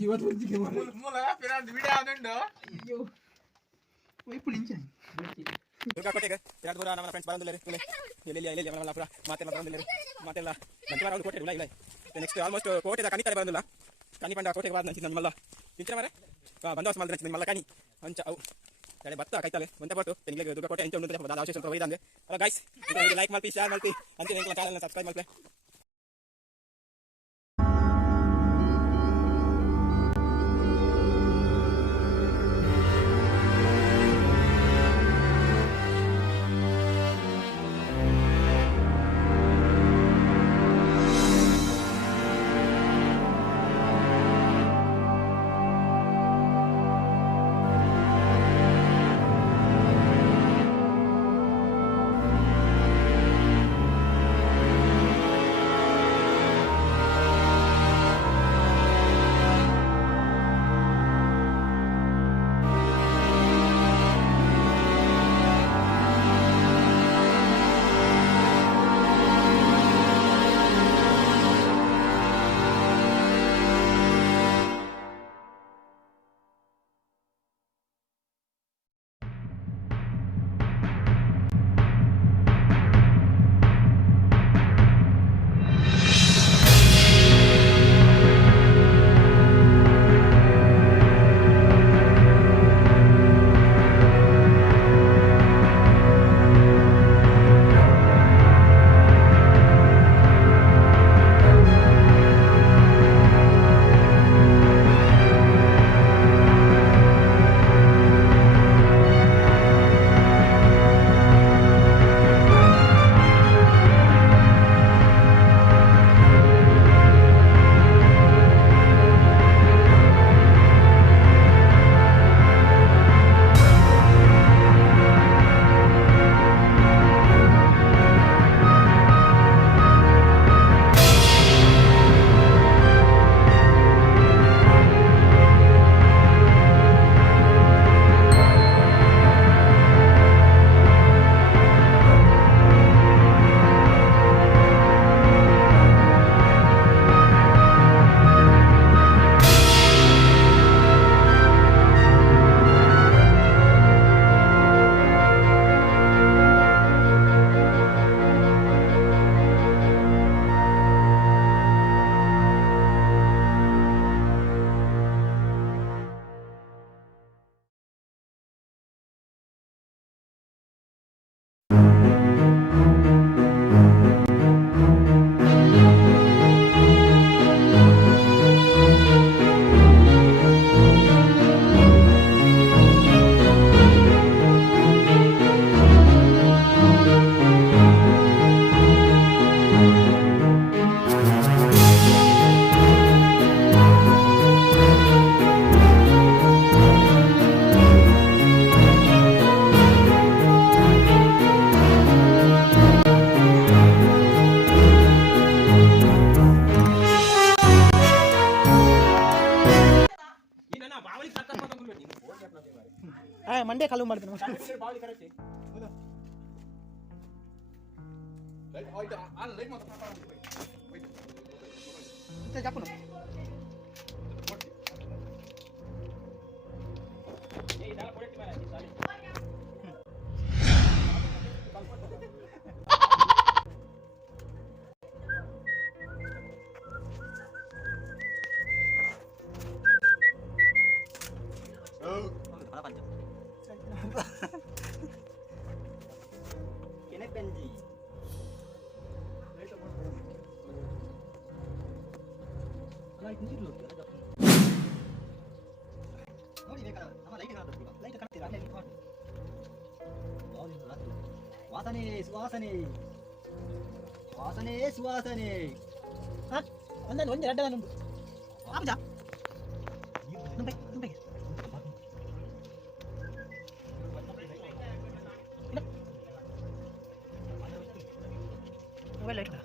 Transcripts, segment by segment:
jiwat bunci gimana? Mulai piran video ando. Ayo. Woi pulincang. Durga ಕೋಟೆಗೆ ಎರಡು ಮೂರು ನಮ್ಮ ಫ್ರೆಂಡ್ಸ್ ಬರೋದಿಲ್ಲ ರೀ ಇಲ್ಲಿ ನಮ್ಮ ಪುರ ಮಾತೆಲ್ಲ ಬರೋದಿಲ್ಲ ರೀ ಮಾತೆಲ್ಲ ಗಂಟೆ ಒಂದು ಕೋಟೆ ಇಲ್ಲ ನೆಕ್ಸ್ಟ್ ಆಲ್ಮೋಸ್ಟ್ ಕೋಟೆದ ಕಣಿ ಕಡೆ ಬರೋದಿಲ್ಲ ಕಣಿ ಪಂಡ ಕೋಟೆಗೆ ಬಾದ ನಂಚಿ ನಮ್ಮಲ್ಲ ತಿಂತೀರ ಮಾರೆ ಬಂದವಾಸ ಮಾಡಿದ್ರೆ ನಿಮ್ಮಲ್ಲ ಕಣಿ ಅಂಚ ಅವು ಕಡೆ ಬತ್ತ ಕೈತಲೆ ಒಂದೇ ಬರ್ತು ತೆಂಗಿಗೆ ದುರ್ಗಾ ಕೋಟೆ ಎಂಟು ಒಂದು ಅವಶೇಷ ಅಂತ ಒಯ್ದಂದೆ ಅಲ್ಲ ಗೈಸ್ ಲೈಕ್ ಮಾಡ್ತಿ ಶೇರ್ ಮಾಡ್ತಿ ಅಂತ ನಿಮಗೆ ಚಾನಲ್ನ ಸಬ್ಸ್ಕ್ರೈಬ್ ಮಾಡ್ತೆ ಮಂಡೆ ಕಾಲು ಮಾಡ್ತೀನಿ ಜಾಪನು Benji. ಲೈಟ್ ನೀರು ನೋಡಿ ಬೇಕಾ ನಮ್ಮ ಲೈಟ್ ಕಾಣುತ್ತೆ ಲೈಟ್ ಕಾಣ್ತೀರಾ ಅಲ್ಲಿ ನೋಡಿ ವಾಸನೆ ಸುವಾಸನೆ ವಾಸನೆ ಸುವಾಸನೆ ಹಾ ಒಂದೊಂದು ಒಂದು ಎರಡು ಒಂದು ಆಪಜಾ ತುಂಬೆ ತುಂಬೆ light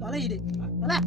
Wala ide. Wala.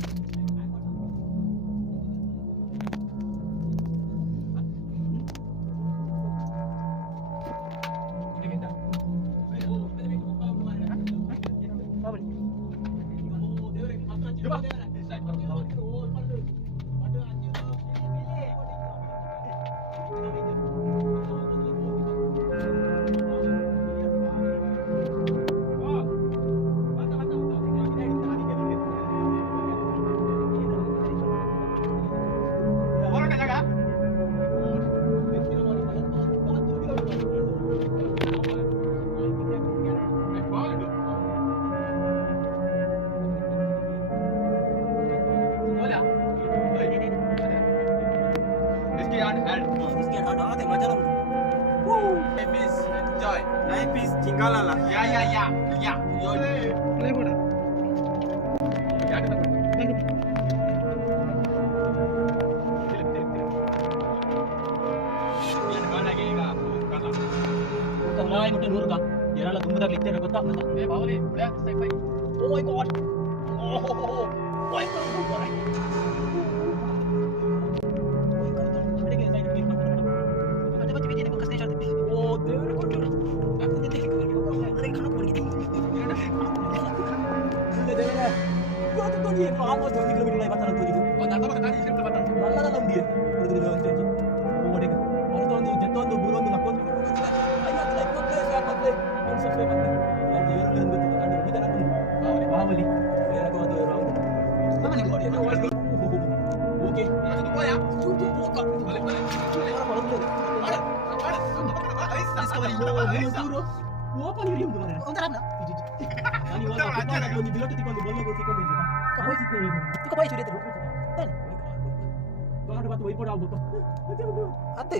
Ate,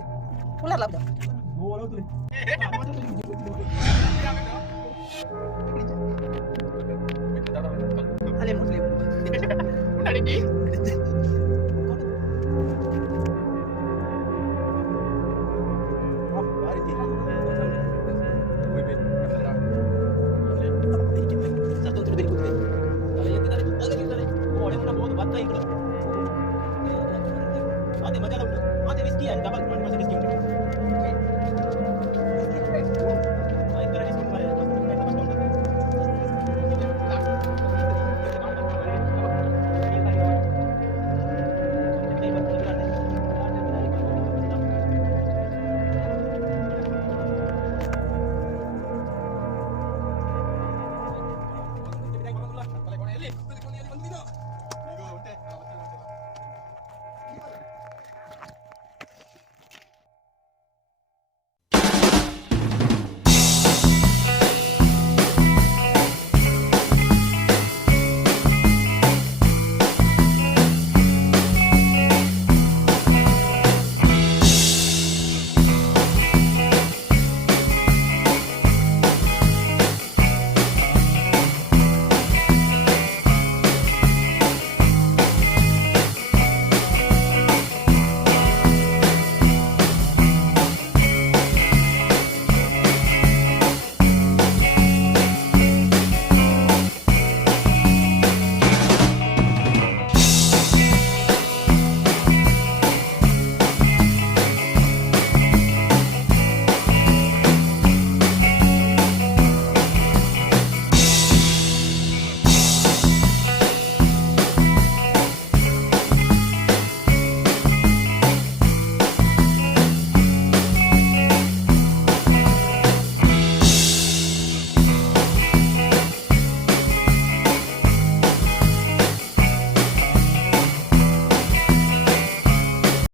pular lah dah. Alim muslim. Udah di. Mati masa riski